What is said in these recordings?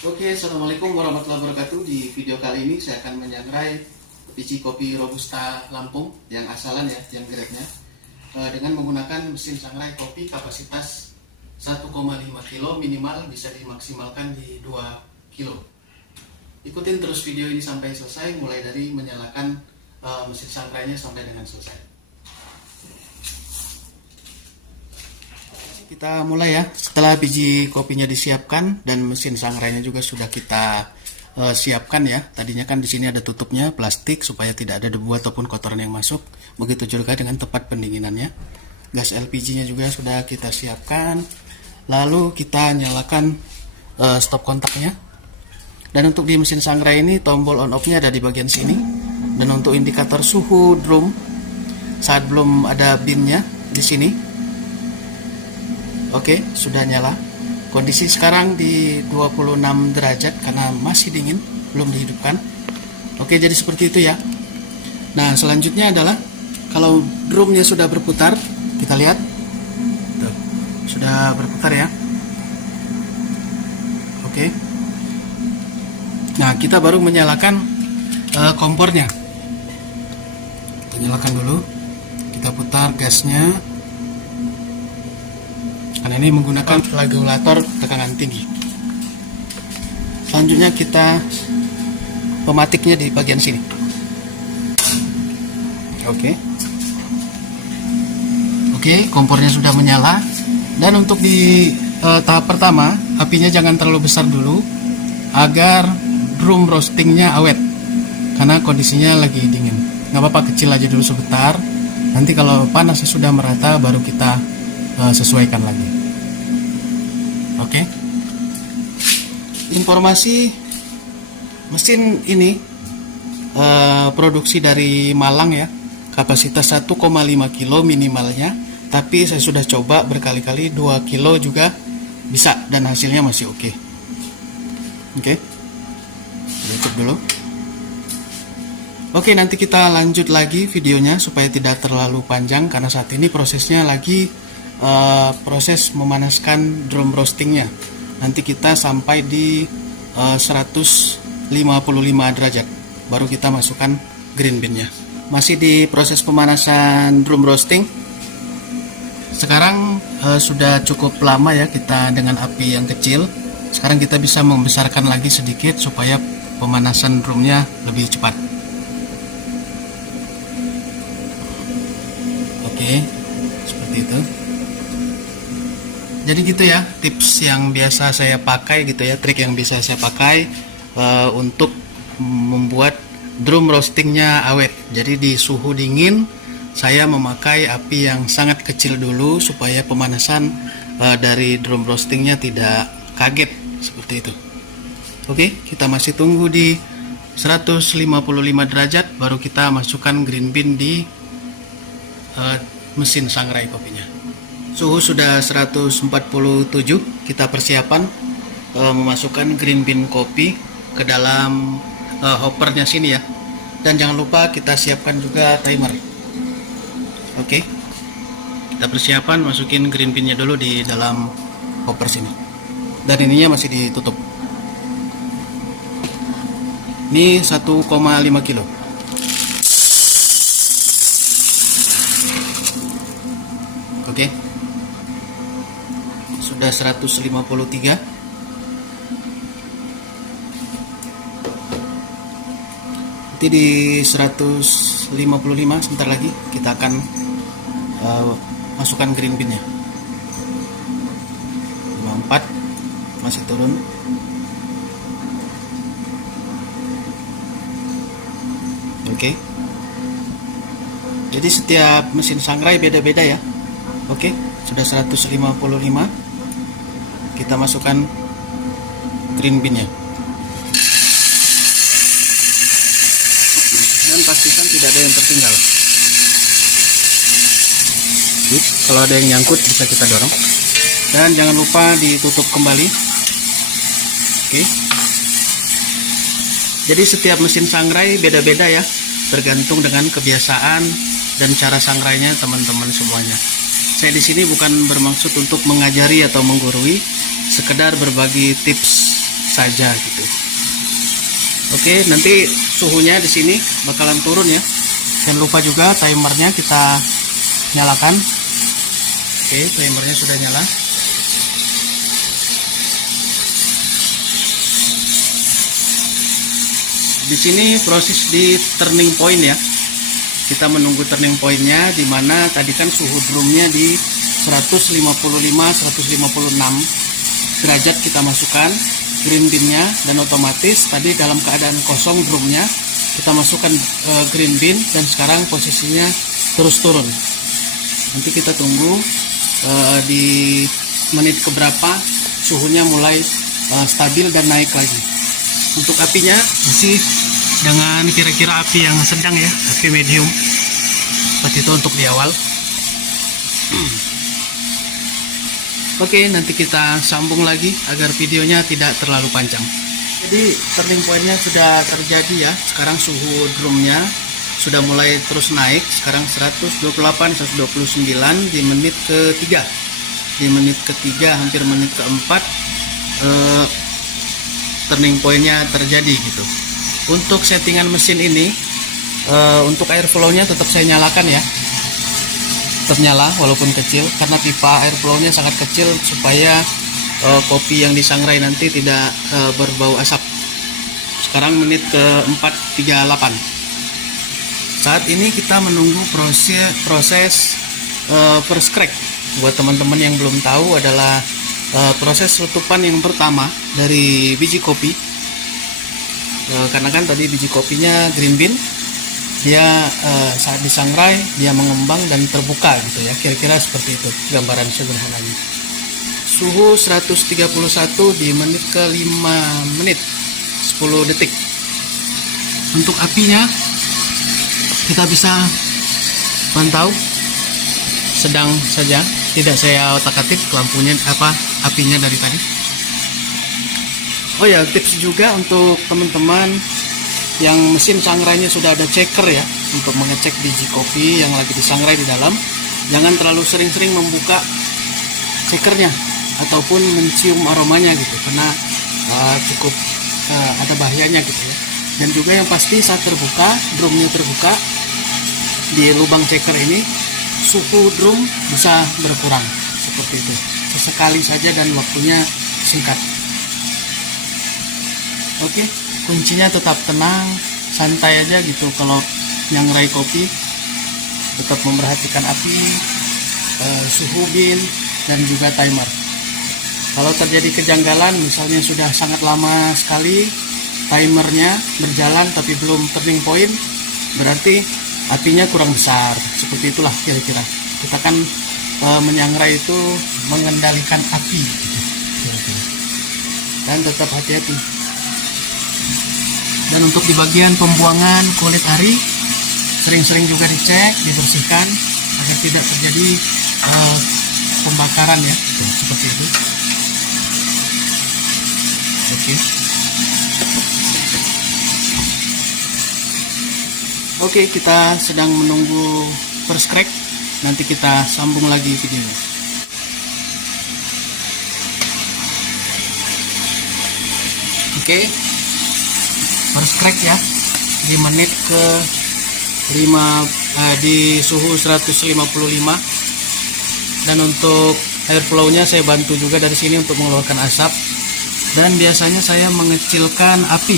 Oke, assalamualaikum warahmatullahi wabarakatuh. Di video kali ini saya akan menyangrai biji kopi Robusta Lampung yang asalan ya, yang grade-nya dengan menggunakan mesin sangrai kopi kapasitas 1,5 kilo, minimal bisa dimaksimalkan di 2 kilo. Ikutin terus video ini sampai selesai, mulai dari menyalakan mesin sangrainya sampai dengan selesai. Kita mulai ya. Setelah biji kopinya disiapkan dan mesin sangrainya juga sudah kita siapkan ya. Tadinya kan di sini ada tutupnya plastik supaya tidak ada debu ataupun kotoran yang masuk. Begitu juga dengan tempat pendinginannya. Gas LPG-nya juga sudah kita siapkan. Lalu kita nyalakan stop kontaknya. Dan untuk di mesin sangrai ini tombol on off-nya ada di bagian sini. Dan untuk indikator suhu drum saat belum ada bin-nya di sini. Oke, sudah nyala. Kondisi sekarang di 26 derajat karena masih dingin, belum dihidupkan. Oke, jadi seperti itu ya. Nah, selanjutnya adalah kalau drumnya sudah berputar, kita lihat. Tuh, sudah berputar ya. Oke. Nah, kita baru menyalakan kompornya. Kita nyalakan dulu. Kita putar gasnya. Karena ini menggunakan regulator tekanan tinggi. Selanjutnya kita pematiknya di bagian sini. Oke, kompornya sudah menyala. Dan untuk di tahap pertama, apinya jangan terlalu besar dulu agar drum roastingnya awet. Karena kondisinya lagi dingin. Nggak apa-apa, kecil aja dulu sebentar. Nanti kalau panasnya sudah merata, baru kita sesuaikan lagi. Oke. Informasi mesin ini produksi dari Malang ya, kapasitas 1,5 kilo minimalnya, tapi saya sudah coba berkali-kali 2 kilo juga bisa dan hasilnya masih oke. Oke. Tutup dulu. Oke, nanti kita lanjut lagi videonya supaya tidak terlalu panjang karena saat ini prosesnya lagi proses memanaskan drum roastingnya. Nanti kita sampai di 155 derajat baru kita masukkan green bean-nya. Masih di proses pemanasan drum roasting. Sekarang sudah cukup lama ya kita dengan api yang kecil. Sekarang kita bisa membesarkan lagi sedikit supaya pemanasan drumnya lebih cepat. Oke, seperti itu. Jadi gitu ya, tips yang biasa saya pakai gitu ya, trik yang bisa saya pakai untuk membuat drum roastingnya awet. Jadi di suhu dingin saya memakai api yang sangat kecil dulu supaya pemanasan dari drum roastingnya tidak kaget seperti itu. Oke, kita masih tunggu di 155 derajat baru kita masukkan green bean di mesin sangrai kopinya. Suhu sudah 147, kita persiapan memasukkan green bean kopi ke dalam hoppernya sini ya. Dan jangan lupa kita siapkan juga timer. Oke, kita persiapan masukin green bean-nya dulu di dalam hopper sini. Dan ininya masih ditutup. Ini 1,5 kilo. Oke. Sudah 153. Nanti di 155 sebentar lagi kita akan masukkan green bean-nya. 54 masih turun. Oke. Jadi setiap mesin sangrai beda-beda ya. Oke, sudah 155. Kita masukkan green bean-nya. Dan pastikan tidak ada yang tertinggal. Kalau ada yang nyangkut bisa kita dorong. Dan jangan lupa ditutup kembali. Oke. Jadi setiap mesin sangrai beda-beda ya, tergantung dengan kebiasaan dan cara sangrainya teman-teman semuanya. Saya di sini bukan bermaksud untuk mengajari atau menggurui, sekedar berbagi tips saja gitu. Oke, nanti suhunya di sini bakalan turun ya. Jangan lupa juga timernya kita nyalakan. Oke, timernya sudah nyala. Di sini proses di turning point ya. Kita menunggu turning pointnya, dimana tadi kan suhu drumnya di 155-156 derajat kita masukkan green bean-nya, dan otomatis tadi dalam keadaan kosong drumnya kita masukkan green bean, dan sekarang posisinya terus turun. Nanti kita tunggu di menit keberapa suhunya mulai stabil dan naik lagi. Untuk apinya masih dengan kira-kira api yang sedang ya, api medium seperti itu untuk di awal. Oke, nanti kita sambung lagi agar videonya tidak terlalu panjang. Jadi turning pointnya sudah terjadi ya. Sekarang suhu drumnya sudah mulai terus naik. Sekarang 128, 129 di menit ketiga. Di menit ketiga, hampir menit keempat, turning pointnya terjadi gitu. Untuk settingan mesin ini, untuk airflow-nya tetap saya nyalakan ya, tetap nyala walaupun kecil, karena pipa airflow-nya sangat kecil supaya kopi yang disangrai nanti tidak berbau asap. Sekarang menit ke-438. Saat ini kita menunggu proses first crack. Buat teman-teman yang belum tahu, adalah proses letupan yang pertama dari biji kopi. Karena kan tadi biji kopinya green bean, dia saat disangrai dia mengembang dan terbuka gitu ya, kira-kira seperti itu gambaran sederhananya. Suhu 131 di menit ke 5 menit 10 detik. Untuk apinya kita bisa pantau sedang saja, tidak saya otak-atik lampunya apinya dari tadi. Oh ya, tips juga untuk teman-teman yang mesin sangrainya sudah ada checker ya, untuk mengecek biji kopi yang lagi disangrai di dalam. Jangan terlalu sering-sering membuka checkernya ataupun mencium aromanya gitu, karena cukup ada bahayanya gitu ya. Dan juga yang pasti saat terbuka, drumnya terbuka di lubang checker ini, suhu drum bisa berkurang seperti itu. Sesekali saja dan waktunya singkat. Oke, kuncinya tetap tenang, santai aja gitu kalau nyangrai kopi. Tetap memperhatikan api, suhu bin, dan juga timer. Kalau terjadi kejanggalan, misalnya sudah sangat lama sekali timernya berjalan tapi belum turning point, berarti apinya kurang besar. Seperti itulah kira-kira. Kita kan menyangrai itu mengendalikan api gitu. Dan tetap hati-hati. Dan untuk di bagian pembuangan kulit ari, sering-sering juga dicek, dibersihkan agar tidak terjadi pembakaran ya, seperti itu. Oke, kita sedang menunggu first crack. Nanti kita sambung lagi videonya. Oke, first crack ya, di menit ke 5 di suhu 155. Dan untuk airflow-nya saya bantu juga dari sini untuk mengeluarkan asap. Dan biasanya saya mengecilkan api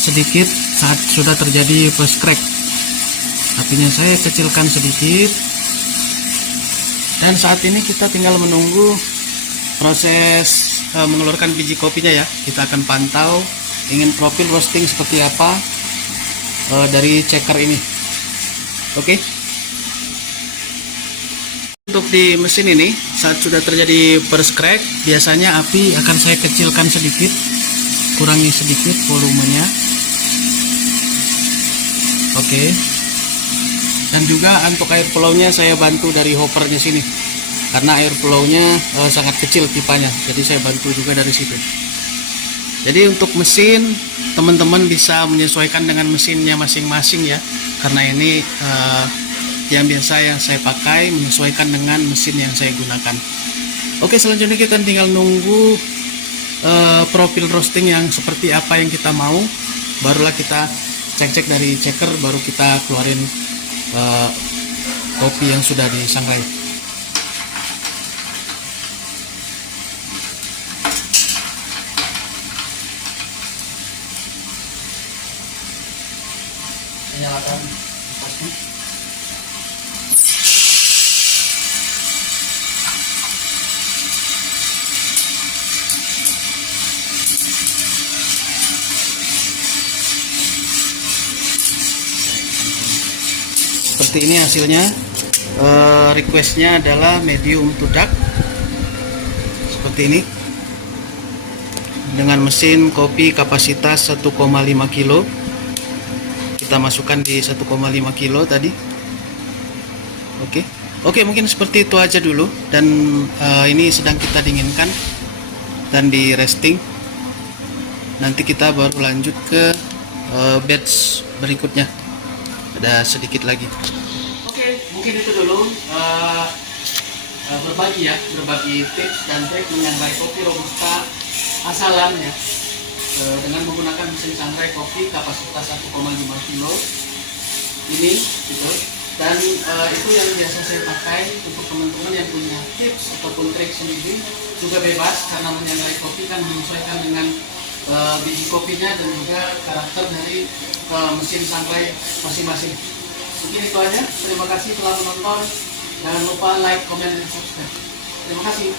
sedikit saat sudah terjadi first crack. Apinya saya kecilkan sedikit. Dan saat ini kita tinggal menunggu proses mengeluarkan biji kopinya ya. Kita akan pantau ingin profil roasting seperti apa dari checker ini. Oke. Untuk di mesin ini, saat sudah terjadi first crack, biasanya api akan saya kecilkan sedikit, kurangi sedikit volumenya. Oke. Dan juga untuk airflow-nya saya bantu dari hoppernya sini, karena airflow-nya sangat kecil pipanya, jadi saya bantu juga dari situ. Jadi untuk mesin, teman-teman bisa menyesuaikan dengan mesinnya masing-masing ya, karena ini yang biasa yang saya pakai menyesuaikan dengan mesin yang saya gunakan. Oke, selanjutnya kita tinggal nunggu profil roasting yang seperti apa yang kita mau, barulah kita cek-cek dari checker, baru kita keluarin kopi yang sudah disangrai. Nyalakan kupasnya. Seperti ini hasilnya. Requestnya adalah medium to dark, seperti ini, dengan mesin kopi kapasitas 1,5 kilo. Kita masukkan di 1,5 kilo tadi. Oke, mungkin seperti itu aja dulu. Dan ini sedang kita dinginkan dan di resting. Nanti kita baru lanjut ke batch berikutnya. Ada sedikit lagi. Oke, mungkin itu dulu berbagi tips dan trik menyangrai kopi robusta asalan ya, dengan menggunakan mesin sangrai kopi kapasitas 1,5 kilo ini gitu. Dan itu yang biasa saya pakai. Untuk teman-teman yang punya tips ataupun trik sendiri juga bebas, karena menyangrai kopi kan menyesuaikan dengan biji kopinya dan juga karakter dari mesin sangrai masing-masing. Mungkin itu aja. Terima kasih telah menonton. Jangan lupa like, comment, dan subscribe. Terima kasih.